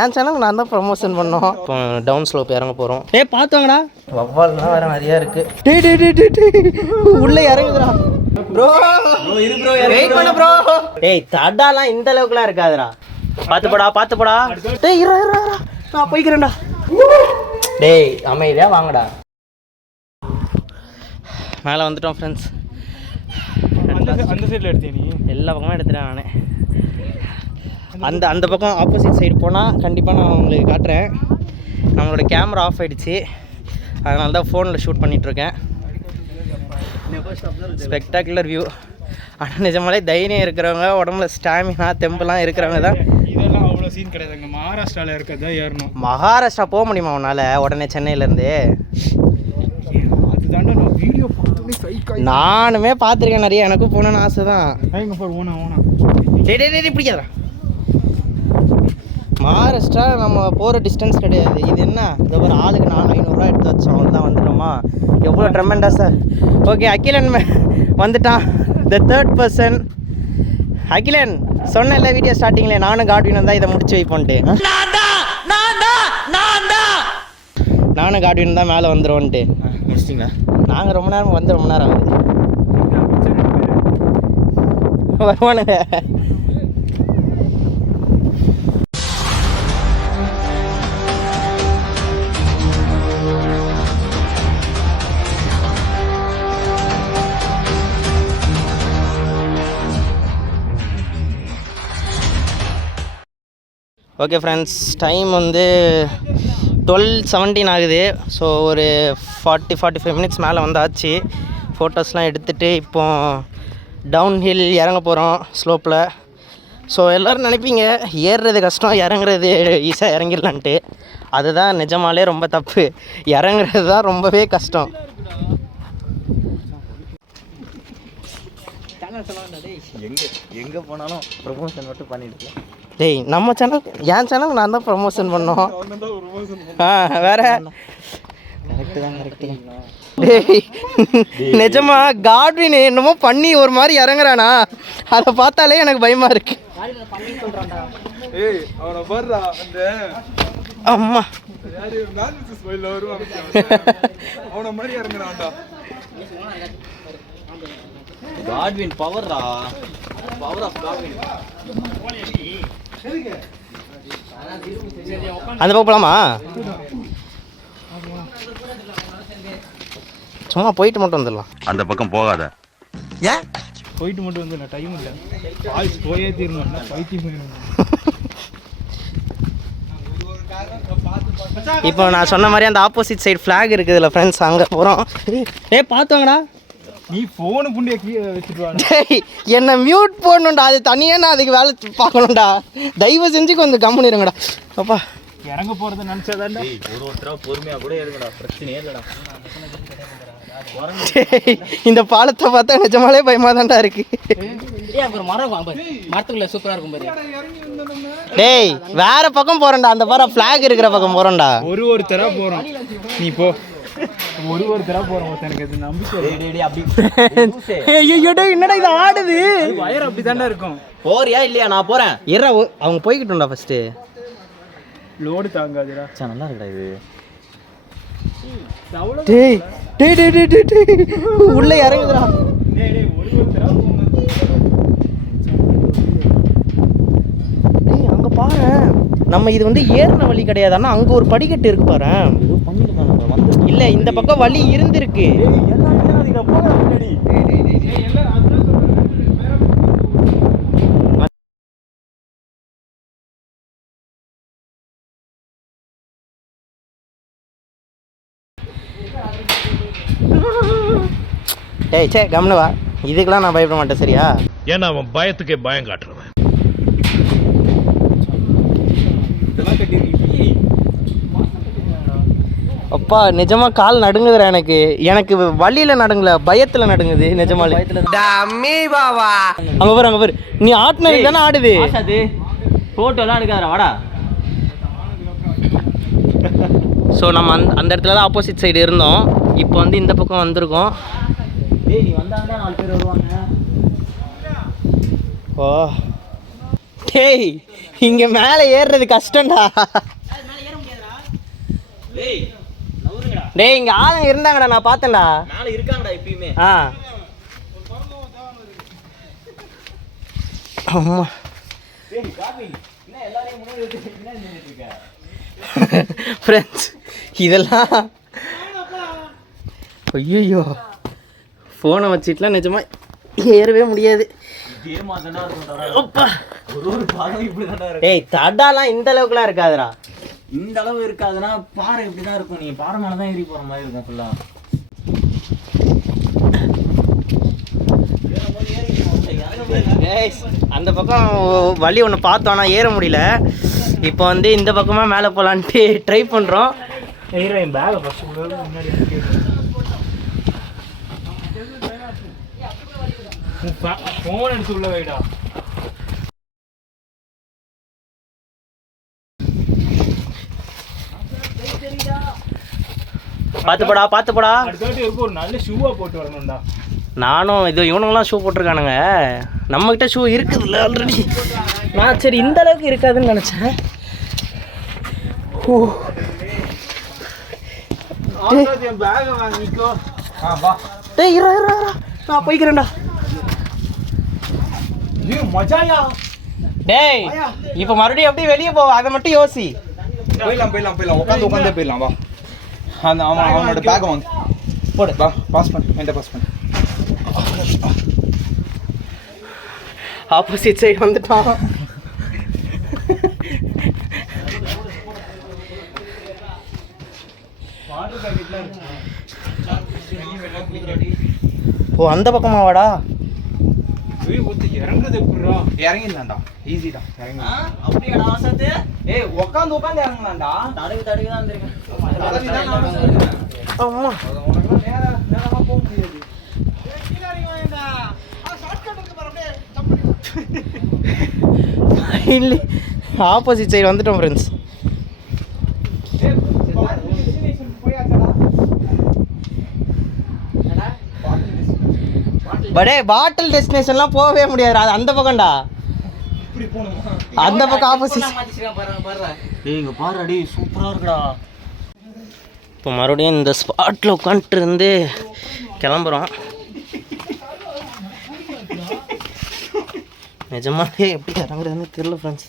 என் channel நான் தான் promotion பண்ணோம். இப்போ டவுன் ஸ்லோப் இறங்க போகிறோம். பார்த்துவாங்கடா, வவ்வால்லாம் வேறு நிறையா இருக்குது. உள்ளே இறங்குதுடா ப்ரோ. வெயிட் பண்ண ப்ரோ. தடாலாம் இந்த அளவுக்குலாம் இருக்காதுடா. பார்த்து போடா. இரு நான் போய்க்கிறேன்டா. அமைதியாக வாங்கடா. மேலே வந்துட்டோம் ஃப்ரெண்ட்ஸ். அந்த சைடில் எடுத்தேன் நீ? எல்லா பக்கமும் எடுத்துட்டேன் நான். அந்த பக்கம் ஆப்போசிட் சைடு போனால் கண்டிப்பாக நான் உங்களுக்கு காட்டுறேன். நம்மளோட கேமரா ஆஃப் ஆகிடுச்சு, அதனால தான் ஃபோனில் ஷூட் பண்ணிகிட்ருக்கேன். Spectacular view. ஆனால் நிஜமாலே தைரியம் இருக்கிறவங்க, உடம்புல ஸ்டாமினா தெம்பெல்லாம் இருக்கிறவங்க தான். இதெல்லாம் அவ்வளோ சீன் கிடையாதுங்க. மகாராஷ்டிராவில் இருக்கிறதா ஏறணும். மகாராஷ்டிரா போக முடியுமா உன்னால் உடனே சென்னையிலேருந்து? அதுதாண்டா நான் வீடியோ பார்த்தோன்னே நானுமே பார்த்துருக்கேன் நிறைய. எனக்கும் போகணுன்னு ஆசை தான். ஓனா பிடிக்காதா? மகாராஷ்டிரா நம்ம போகிற டிஸ்டன்ஸ் கிடையாது. இது என்ன, இந்த ஒரு ஆளுக்கு 500 எடுத்து வச்சோம், அவள் தான் வந்துட்டோமா? எவ்வளோ ட்ரெமெண்டா சார். ஓகே, அகிலன் வந்துட்டான், த 3rd person. அகிலன் சொன்னேன்ல வீடியோ ஸ்டார்டிங்கில், நானும் காட்வின் தான் இதை முடிச்சு வைப்போன்ட்டு. நானும் காட்வின் தான் மேலே வந்துடுவோன்ட்டு முடிச்சிட்டிங்களா? நாங்கள் ரொம்ப நேரம் ஆகுது. வருவானுங்க. ஓகே ஃப்ரெண்ட்ஸ், டைம் வந்து 12:17 ஆகுது. ஸோ ஒரு 40-45 மினிட்ஸ் மேலே வந்தாச்சு. ஃபோட்டோஸ்லாம் எடுத்துகிட்டு இப்போ டவுன் ஹில் இறங்க போகிறோம் ஸ்லோப்பில். ஸோ எல்லோரும் நினைப்பீங்க ஏறுறது கஷ்டம், இறங்குறது ஈஸியாக இறங்கிடலான்ட்டு. அதுதான் நிஜமாலே ரொம்ப தப்பு. இறங்குறது தான் ரொம்பவே கஷ்டம். எங்கே போனாலும் ப்ரமோஷன் மட்டும் பண்ணிட்டு நம்ம சேனல், என் சேனல் நான் தான் ப்ரமோஷன் பண்ணோம். வேற கரெக்டு தான். நிஜமா காட்வின் என்னமோ பண்ணி ஒரு மாதிரி இறங்குறானா, அதை பார்த்தாலே எனக்கு பயமா இருக்கு. அம்மா காட்வின் பவர்ரா, பவர் ஆஃப் காட்வின். அந்த பக்கம் போகலாமா? சும்மா போயிட்டு மட்டும் வந்துடலாம். அந்த பக்கம் போகாத. ஏன் போயிட்டு மட்டும் வந்துடலாம்? டைம் இல்லை, ஆல்ஸ் போயே தீரணும். பைத்தியம். இப்போ நான் சொன்ன மாதிரி அந்த ஆப்போசிட் சைடு ஃப்ளாக் இருக்குதுல்ல ஃப்ரெண்ட்ஸ், அங்கே போகிறோம். பார்த்துவாங்கடா. நீ ஃபோனு புண்டியை கீழே வச்சுட்டு வா. என்னை மியூட் போடணும்டா, அது தனியாக நான் அதுக்கு வேலை பார்க்கணும்டா. தயவு செஞ்சு கொஞ்சம் கம்முனிடுங்கடா. அப்பா இறங்க போகிறத நினச்சாதான்டா. ஒருத்தராக பொறுமையாக கூட இருக்குடா, பிரச்சனையே இல்லைடா. இந்த பாலத்தை பார்த்தா நிஜமாலே பயமாக தான்டா இருக்கு. மரத்துக்குள்ள சூப்பராக இருக்கும் பாரு. டேய் வேற பக்கம் போகிறேன்டா, அந்த பாரு ஃப்ளாக் இருக்கிற பக்கம் போகிறோம்டா. ஒருத்தராக போகிறோம், நீ போ. ஒருத்தராக போகிறோம். எனக்கு அது நம்பிக்கை. என்னடா இது ஆடுது? வயர் அப்படி தாண்டா இருக்கும். போறியா இல்லையா? நான் போகிறேன். அவங்க போய்கிட்டோம்டா ஃபஸ்ட்டு. லோடு தாங்காதுடா. நல்லா இருக்குடா இது. டேய் உள்ளே இறங்குதுடா. டேய் அங்கே பாரு, நம்ம இது வந்து ஏறின வழி கிடையாது, ஆனால் அங்கே ஒரு படிக்கட்டு இருக்கு பாரு. இல்லை இந்த பக்கம் வழி இருந்திருக்கு. டேய் சே கம்னு வா, இதுக்கெல்லாம் நான் பயப்பட மாட்டேன் சரியா? ஏன்னா அவன் பயத்துக்கே பயம் காட்டுறவன். அப்பா நிஜமா கால் நடுங்குதுடா. எனக்கு வழியில நடுங்கல, பயத்துல நடுங்குது நிஜமாலே. அங்க பாரு நீ ஆட்டினது தானே ஆடுது. போட்டோலாம் எடுக்காதடா, வாடா. ஸோ நம்ம அந்த இடத்துல தான் ஆப்போசிட் சைடு இருந்தோம். இப்போ வந்து இந்த பக்கம் வந்திருக்கோம். நீ வந்தாங்கன்னா 4 பேர் வருவாங்க. ஓ டேய் இங்கே மேலே ஏறுறது கஷ்டம்டா. டேய் இங்கே ஆளுங்க இருந்தாங்கடா, நான் பார்த்தேன்டா. மேலே இருக்காங்கடா எப்பயுமே. ஆ அம்மா ஃப்ரெண்ட்ஸ் இதெல்லாம் ஐயோ ஃபோனை வச்சுட்டுலாம் நிஜமா ஏறவே முடியாது. ஏய் தடாலாம் இந்த அளவுக்குலாம் இருக்காதுடா. இந்த அளவு இருக்காதுன்னா பாறை இப்படிதான் இருக்கும். நீ பாறை மேலே தான் ஏறி போகிற மாதிரி இருக்கும் ஃபுல்லாக. அந்த பக்கம் வழி ஒன்று பார்த்தோம், ஆனால் ஏற முடியல. இப்போ வந்து இந்த பக்கமாக மேலே போகலான்ட்டு ட்ரை பண்ணுறோம். என் பேகை ஃபஸ்ட்டு முன்னாடி ஃபோன் எடுத்து உள்ள வைடா. பார்த்துப்படா பார்த்துப்படா. அடுத்த ஒரு நல்ல ஷூவாக போட்டு வரணும்டா. நானும் இது இவனுங்களாம் ஷூ போட்டிருக்கானுங்க, நம்மக்கிட்ட ஷூ இருக்குதுல்ல ஆல்ரெடி. நான் சரி இந்த அளவுக்கு இருக்காதுன்னு நினச்சேன். என் பேகை வாங்கிக்கோ. டேய் இரு நான் போய்க்கிறேன்டா. மஜாயா. டேய் இப்போ மறுபடியும் எப்படி வெளியே போவ, அதை மட்டும் யோசி. போயிடலாம் உட்காந்தே போயிடலாம். வா அந்த அவனோட பேக்கை வாங்க போடு. வா பாஸ் பண்ணு பாஸ் பண்ணு. ஆப்போசிட் சைடு வந்துட்டான். ஓ அந்த பக்கமா வாடா. இறங்குறது எப்படிடா? இறங்கிடலாம்டா, ஈஸி தான். அப்படியாடா ஆசத்து? ஏய் உட்காந்து இறங்கலாம்டா. தடவி தான் இருந்திருக்கேன். ஆமா நேரமா போக முடியாது. இல்லை ஆப்போசிட் சைடு வந்துட்டோம் ஃப்ரெண்ட்ஸ். படே பாட்டில் டெஸ்டினேஷன்லாம் போகவே முடியாது, அது அந்த பக்கம்டா. அந்த பக்கம் ஆப்போசிட். இங்க பாருடி சூப்பரா இருக்குடா. இப்போ மறுபடியும் இந்த ஸ்பாட்டில் உட்காந்துட்டு இருந்து கிளம்புறோம். நிஜமாவே எப்படி இறங்குறதுன்னு தெரியல ஃப்ரெண்ட்ஸ்.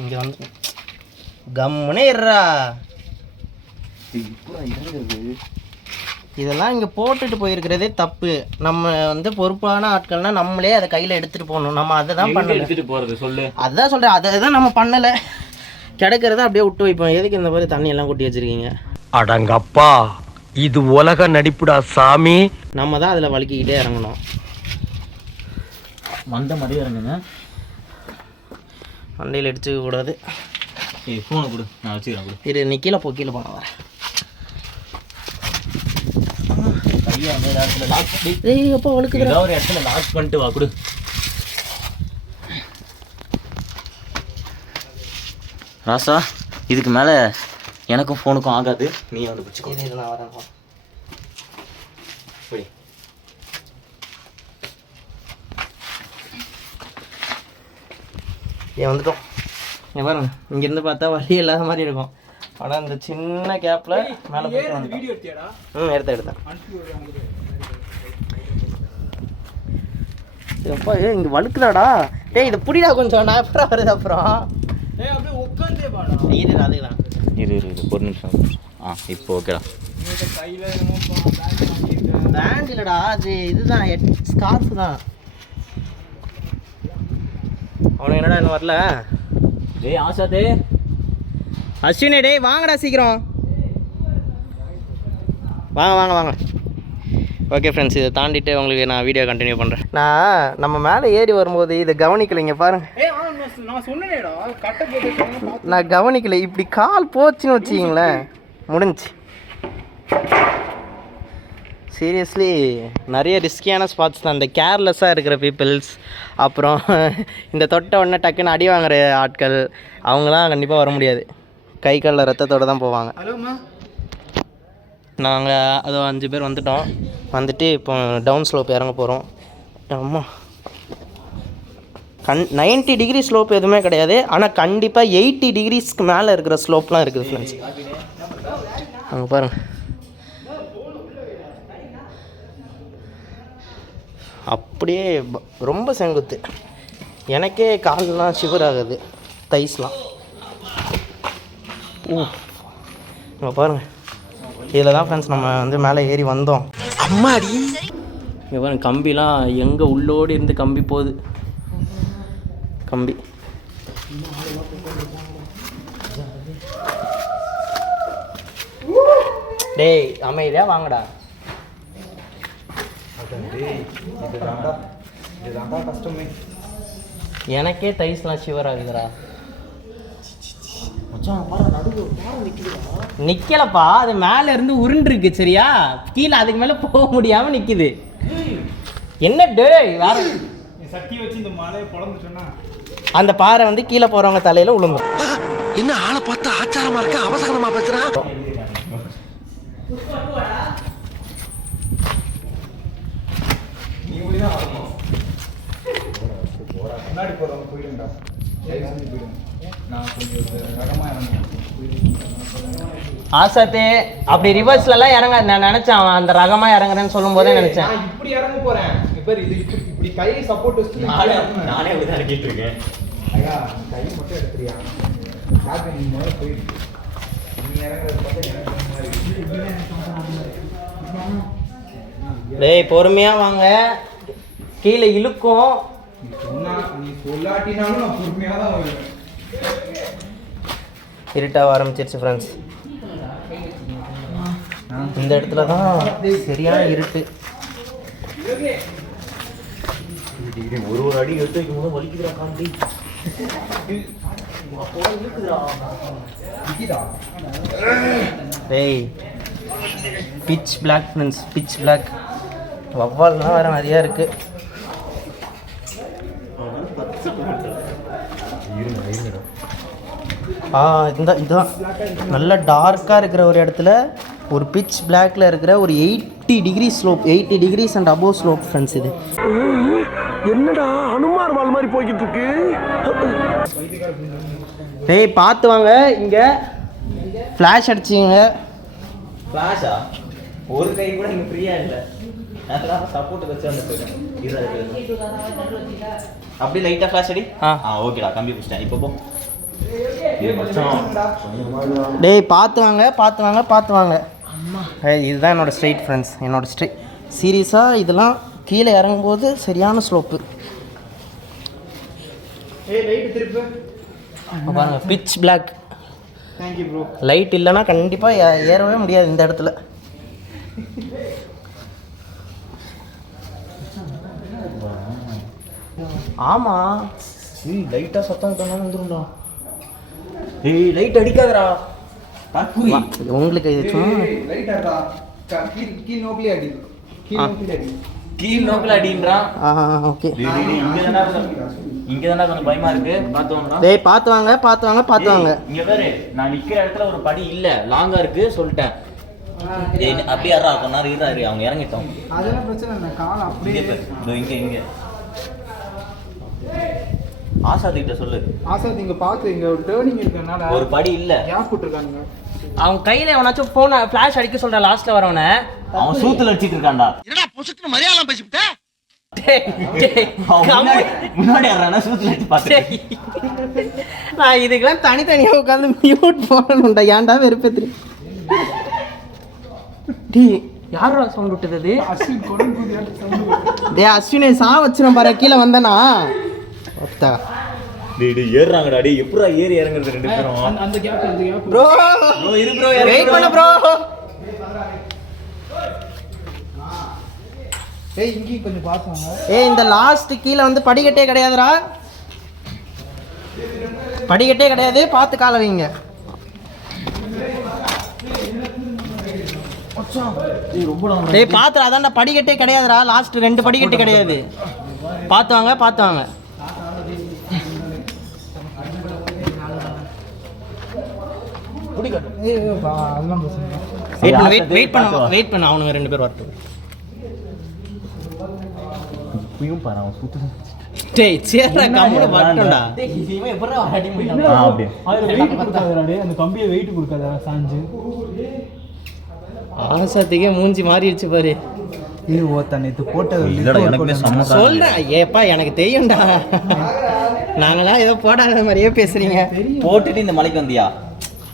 இங்கே வந்து கம்முனே இருறா. இதெல்லாம் இங்கே போட்டுட்டு போயிருக்கிறதே தப்பு. நம்ம வந்து பொறுப்பான ஆட்கள்னா நம்மளே அதை கையில் எடுத்துகிட்டு போகணும். நம்ம அதை தான் பண்ணல. எடுத்துட்டு போறது சொல்லு. அதுதான் சொல்கிறேன், அதை தான் நம்ம பண்ணலை. கிடைக்கிறத அப்படியே விட்டு வைப்போம். எதுக்கு இந்த மாதிரி தண்ணி எல்லாம் கொட்டி வச்சுருக்கீங்க? அடங்கப்பா, இது உலக நடிப்புடா சாமி. நம்ம தான் அதில் வலிக்கிக்கிட்டே இறங்கணும். மந்த மாதிரி இறங்குங்க. மண்டையில் அடிச்சுக்க கூடாது. ஏய் ஃபோனை கொடு, நான் வச்சுக்கிறேன். கொடு. இரு நீ கீழே போன வரேன். கையை வந்து இடத்துல லாக் பண்ணி எப்போ வழுக்குது? ஏதாவது ஒரு இடத்துல லாக் பண்ணிட்டு வா. கொடு. ராசா இதுக்கு மேலே எனக்கும் ஃபோனுக்கும் ஆகாது, நீ வந்து பிடிச்சிக்கோ. நான் வரேன். போய் ஏன் வந்துட்டோம். இங்கே பாருங்க, இங்கேருந்து பார்த்தா வழி இல்லாத மாதிரி இருக்கும். ஆனால் இந்த சின்ன கேப்பில் மேலே போயிட்டு வந்துட்டோம். வீடியோ எடுத்தியாடா? எடுத்தேன். எப்பா இங்கே வழுக்குதாடா. டேய் இதை புடிடா கொஞ்சம், நான் அப்புறம் வருது. அப்புறம் ஏய் அப்படியே உட்காந்தே பாடா. இது அதுதான். இரு ஒரு நிமிஷம். இப்போ ஓகேடா. கையில் என்னமோ பேண்ட் இல்லைடா, அது இதுதான் ஸ்கார்ஃப் தான். அவனுக்கு என்னடா இன்னும் வரல? டேய் ஆசாதே அஸ்வினே டேய் வாங்கடா சீக்கிரம் வாங்க. ஓகே ஃப்ரெண்ட்ஸ், இதை தாண்டிட்டு உங்களுக்கு நான் வீடியோ கண்டினியூ பண்ணுறேன். நம்ம மேலே ஏறி வரும்போது இதை கவனிக்கலைங்க பாருங்க. நான் சொன்னேடா கட்டை போட்டு. நான் கவனிக்கலை. இப்படி கால் போச்சுன்னு வச்சிங்களேன், முடிஞ்சு. சீரியஸ்லி நிறைய ரிஸ்கியான ஸ்பாட்ஸ் தான். இந்த கேர்லெஸ்ஸாக இருக்கிற பீப்புள்ஸ், அப்புறம் இந்த தொட்ட உடனே டக்குன்னு அடி வாங்குற ஆட்கள், அவங்களாம் கண்டிப்பாக வர முடியாது. கை காலில் ரத்தத்தோடு தான் போவாங்க. ஹலோம்மா, நாங்கள் அதோ 5 பேர் வந்துட்டு இப்போ டவுன் ஸ்லோப் இறங்க போகிறோம். அம்மா 90 டிகிரி ஸ்லோப் எதுவுமே கிடையாது. ஆனால் கண்டிப்பாக 80 டிகிரிஸ்க்கு மேலே இருக்கிற ஸ்லோப்லாம் இருக்குது ஃப்ரெண்ட்ஸ். அங்கே பாருங்கள், அப்படியே ரொம்ப செங்குத்து. எனக்கே கால்லாம் ஷிவர் ஆகுது, தைஸ்லாம். இங்கே பாருங்கள், இதில் தான் ஃப்ரெண்ட்ஸ் நம்ம வந்து மேலே ஏறி வந்தோம். அம்மாடி, இங்கே பாருங்கள், கம்பிலாம் எங்கே உள்ளோடு இருந்து கம்பி போகுது. கம்பி டேய் அமைதியாக வாங்கடா. கஷ்டமே, எனக்கே தைஸ்லாம் ஷிவர் ஆகுதுடா. நிக்கலப்பா, அது மேல இருந்து உருண்டுருக்கு சரியா, கீழே அதுக்கு மேல போக முடியாம நிக்குது. என்ன டேய் வேற சக்தி வச்சு இந்த மலையை பொழந்து சொன்னா அந்த பாறை வந்து கீழே போறவங்க தலையில விழுந்தும். என்ன ஆளை பார்த்தா ஆச்சாரமா இருக்க, அவசரமா பேசுறா. நீ முடிதான் ஆகணும். முன்னாடி போறவங்க போயிடுங்கடா, போயிடுங்க. நான் கொஞ்சம் ரகமா இறங்குறேன். ஆசாத்தே அப்படி ரிவர்ஸ்லாம் இறங்க நான் நினைச்சேன். அவன் அந்த ரகமா இறங்குறேன்னு சொல்லும் போதே நினைச்சேன். நான் இப்படி இறங்க போறேன். இப்ப இது இப்படி கை சப்போர்ட் வச்சு நானே அப்படிதான் இறக்கிட்டு இருக்கேன். ஐயா கை மட்டும் எடுத்துறியா? காக்கு நீ முதல்ல போயிடு. நீ இறங்குறது பார்த்தா டேய் பொறுமையா வாங்க, கீழே இழுக்கும். நீ சொல்லாட்டினாலும் நான் பொறுமையா தான் வருவேன். இருட்டாக ஆரம்பிச்சிருச்சு ஃப்ரெண்ட்ஸ். இந்த இடத்துல தான் சரியான இருட்டு. ஒரு அடி எடுத்து வைக்கும் போது வலிக்குதுடா காண்டி. டேய் pitch black friends, pitch black. வவ்வால்லாம் வேறு நிறையா இருக்குது. இதான் நல்ல டார்க்காக இருக்கிற ஒரு இடத்துல ஒரு பிட்ச் பிளாக்ல இருக்கிற ஒரு 80 degree slope, 80 decrease and above slope friends. இது என்னடா அனுமார் வால் மாதிரி போய்கிட்டு இருக்கு. டேய் பார்த்து வாங்க, இங்கே ஃப்ளாஷ் அடிச்சிங்க. ஃப்ளாஷா? ஒரு கை கூட இங்கே ஃப்ரீயாக இல்லை. அதெல்லாம் சப்போர்ட் வச்சு அந்த அப்படியே லைட்டாக ஃப்ளாஷ் அடி. ஓகேடா, கம்பி பிடிச்சிட்டேன். இப்போ போ. டேய் பார்த்து வாங்க, பார்த்து வாங்க, பார்த்து வாங்க. இதுதான் என்னோடய ஸ்ட்ரெயிட் ஃப்ரெண்ட்ஸ். என்னோடய ஸ்ட்ரெயிட் சீரியஸாக இதெல்லாம் கீழே இறங்கும்போது சரியான ஸ்லோப்பு. பாருங்கள், pitch black. Thank you bro. Light இல்லைன்னா கண்டிப்பாக ஏறவே முடியாது இந்த இடத்துல. ஆமாம், லைட்டாக சத்தம் பண்ணாமல் வந்துடும்டா. ஏய் லைட் அடிக்காதடா. உங்களுக்கு இது சும்மா லைட் ஆடா. கீழ் நோக்கிலே அடி. கீழ் நோக்கில் அடின்றான். ஓகே. இங்கே தானே கொஞ்சம் பயமா இருக்கு. பார்த்துவாங்களா? டேய் பார்த்து வாங்க, பார்த்து வாங்க, பார்த்து வாங்க. இங்கே பாரு, நான் நிற்கிற இடத்துல ஒரு படி இல்லை, லாங்காக இருக்கு சொல்லிட்டேன். அப்படியே யாரா கொஞ்ச நேரம் இருறாரு, அவங்க இறங்கிட்டோம். அதெல்லாம் பிரச்சனை இல்லை, கால் அப்படியே இங்கே ஆசாதிக்கிட்ட சொல்லு. ஆசாத் இங்க பார்த்து, இங்க ஒரு டேர்னிங் இருக்கனால ஒரு படி இல்ல, கேப் விட்டுருக்காங்க. அவன் கையில எவனாச்சும் போன் ஃபிளாஷ் அடிக்க சொல்ற லாஸ்ட்ல வரவன. அவன் சூத்துல அடிச்சிட்டு இருக்கான்டா. என்னடா பொசுக்கு மரியாதை பேசிவிட்ட. முன்னாடி யாரானா சூத்துல அடிச்சு பாத்து. நான் இதுக்கெல்லாம் தனித்தனியா உட்காந்து மியூட் போடணும்டா. ஏன்டா வெறுப்பேத்துறீ? டேய் யாரா சவுண்ட் விட்டது? அஸ்வின் கொடன் குதியாட்ட சவுண்ட். டேய் அஸ்வினை சா வச்சிரும் பாரு, கீழ வந்தனா. ஒத்தா டேய் ஏறுறாங்கடா. டேய் எப்பறா ஏறி இறங்குறது ரெண்டு பேரும்? அந்த கேப் ப்ரோ இரு ப்ரோ, வெயிட் பண்ணு ப்ரோ. ஏய் இங்க கொஞ்சம் பாத்துவாங்க. ஏய் இந்த லாஸ்ட் கீழ வந்து படிக்கட்டே கிடையாதுடா. படிக்கட்டே கிடையாது, பார்த்து கால வைங்க. டேய் பாத்துடா, அதான்டா படிக்கட்டே கிடையாதுடா. லாஸ்ட் 2 படிக்கட்டு கிடையாது. பார்த்து வாங்க, பார்த்து வாங்க. அதெல்லாம் பிரச்சனை. வெயிட் பண்ணு அவனுங்க 2 பேர் வரட்டும். இப்பயும் பாரு அவன் சுத்து. டேய் சேர்றா கம்முனு பட்டோம்டா. இவன் எப்பறா அடி போயிட்டான். அப்படியே அந்த கம்பியை வெயிட் கொடுக்காதா சாஞ்சு ஆசாத்திக்கே மூஞ்சி மாறிடுச்சு பாரு. இது ஓத்த நேற்று போட்டது இல்லடா எனக்குமே செம்ம சொல்றேன் ஏப்பா எனக்கு தெரியும்டா. நாங்களாம் ஏதோ போடாத மாதிரியே பேசுறீங்க. போட்டுட்டு இந்த மலைக்கு வந்தியா?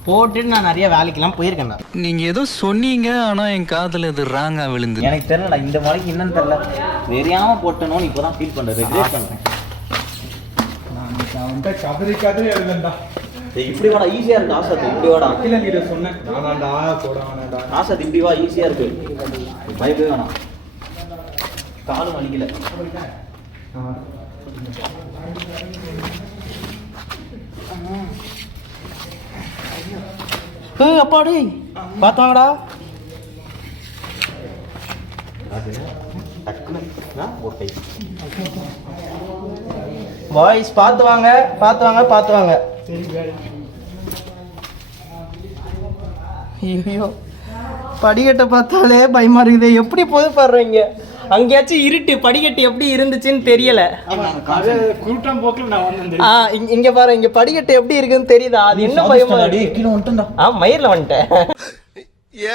போட்டுட்டு நான் நிறைய வேலைக்கெல்லாம் போயிருக்கேன்டா. நீங்க ஏதோ சொன்னீங்க ஆனா என் காதுல இது ராங்கா விழுந்து. எனக்கு தெரியலடா இந்த மலைக்கு என்னன்னு தெரியல. தெரியாம போட்டனோன்னு இப்போதான் ஃபீல் பண்றேன். ரெக்ரெட் பண்றேன். அவன்கிட்ட கதறி எழுதண்டா. டேய் இப்படி வாடா ஈஸியா இருக்கு ஆசாத். இப்படி வாடா. இல்ல நீ சொன்னேன் நான்டா போட வேணாம்டா. ஆசாத் இப்படி வா ஈஸியா இருக்கு. பயப்படவே வேணாம். காலு வலிக்கல. அப்பாடி பார்த்தாங்கடா. பாய்ஸ் பார்த்து வாங்க பார்த்து வாங்க பார்த்து வாங்க. ஐயோ படிக்கட்டை பார்த்தாலே பயமா இருக்குது. எப்படி போது பாடுறீங்க? அங்கேயாச்சும் இருட்டு படிக்கட்டு எப்படி இருந்துச்சுன்னு தெரியல. கூட்டம் போக்கில் நான் வந்தேன். இங்க பாரு இங்க படிக்கட்டு எப்படி இருக்குன்னு தெரியுதா? அது என்ன பயமா? கீழே வந்துட்டா. மயிரில் வந்துட்டேன்.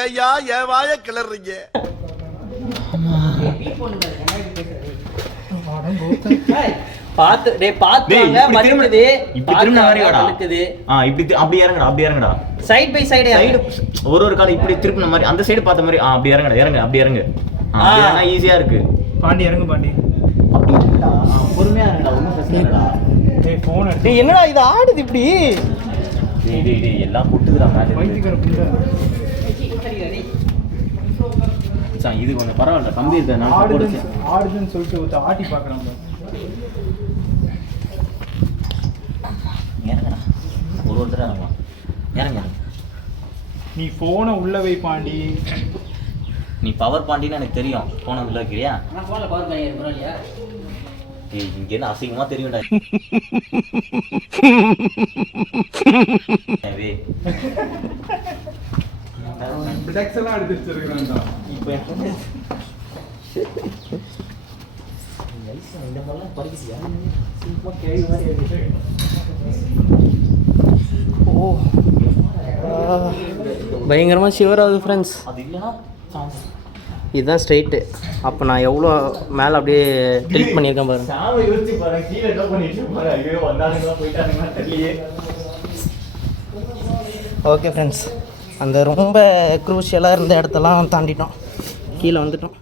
ஏயா ஏன் வாய கிளறீங்க? பாத்து டேய் பாத்துங்க மடிக்குது. இப்படி திரும்ப மாதிரி வாடா. இப்படி அப்படி இறங்கடா அப்படி இறங்கடா. சைடு பை சைடு ஒரு கால இப்படி திருப்பின மாதிரி அந்த சைடு பார்த்த மாதிரி அப்படி இறங்கடா இறங்க அப்படி இறங்கு. அப்படினா ஈஸியா இருக்கு. பாண்டி இறங்கு பாண்டி. அப்படி இறங்கடா. பொறுமையா இறங்கடா. ஒண்ணும் பிரச்சனை இல்லடா. டேய் போன் எடுத்து. டேய் என்னடா இது ஆடுது இப்படி? டேய் எல்லாம் கொட்டுதுடா மேல. வைத்திகர புள்ள. சார் இது கொஞ்சம் பரவாயில்லை. கம்பி இருக்கு நான் போடுறேன். ஆடுதுன்னு சொல்லிட்டு ஒரு ஆட்டி பார்க்கறாங்க. இறங்கடா. ஒருத்தரா இறங்கலாம். இறங்க. நீ போனை உள்ள வை பாண்டி. நீ பவர் பாண்டின்னு எனக்கு தெரியும். போன உள்ள வைக்கிறியா? நான் போன்ல பவர் பண்ணி இருக்கறேன்யா. ஏய் இங்க என்ன அசிங்கமா தெரியும்டா. ஏய் பிடெக்ஸ் எல்லாம் எடுத்து வச்சிருக்கேன்டா. இப்போ இந்த மாதிரிலாம் படிக்கிறியா? சும்மா கேள்வி மாதிரி இருக்கு. ஓ பயங்கரமாக ஷிவர் ஆகுது ஃப்ரெண்ட்ஸ். அது இல்லைன்னா இதுதான் ஸ்ட்ரைட்டு. அப்போ நான் எவ்வளோ மேலே அப்படியே டில்ட் பண்ணியிருக்கேன் பாருங்க. சாமி யோசிச்சு பாருங்க. கீழே என்ன பண்ணிட்டு பாருங்க. ஐயோ வந்தானுங்களா போயிட்டானுங்களா தெரியலையே. ஓகே ஃப்ரெண்ட்ஸ் அந்த ரொம்ப க்ரூஷியலாக இருந்த இடத்தெல்லாம் தாண்டிட்டோம். கீழே வந்துட்டோம்.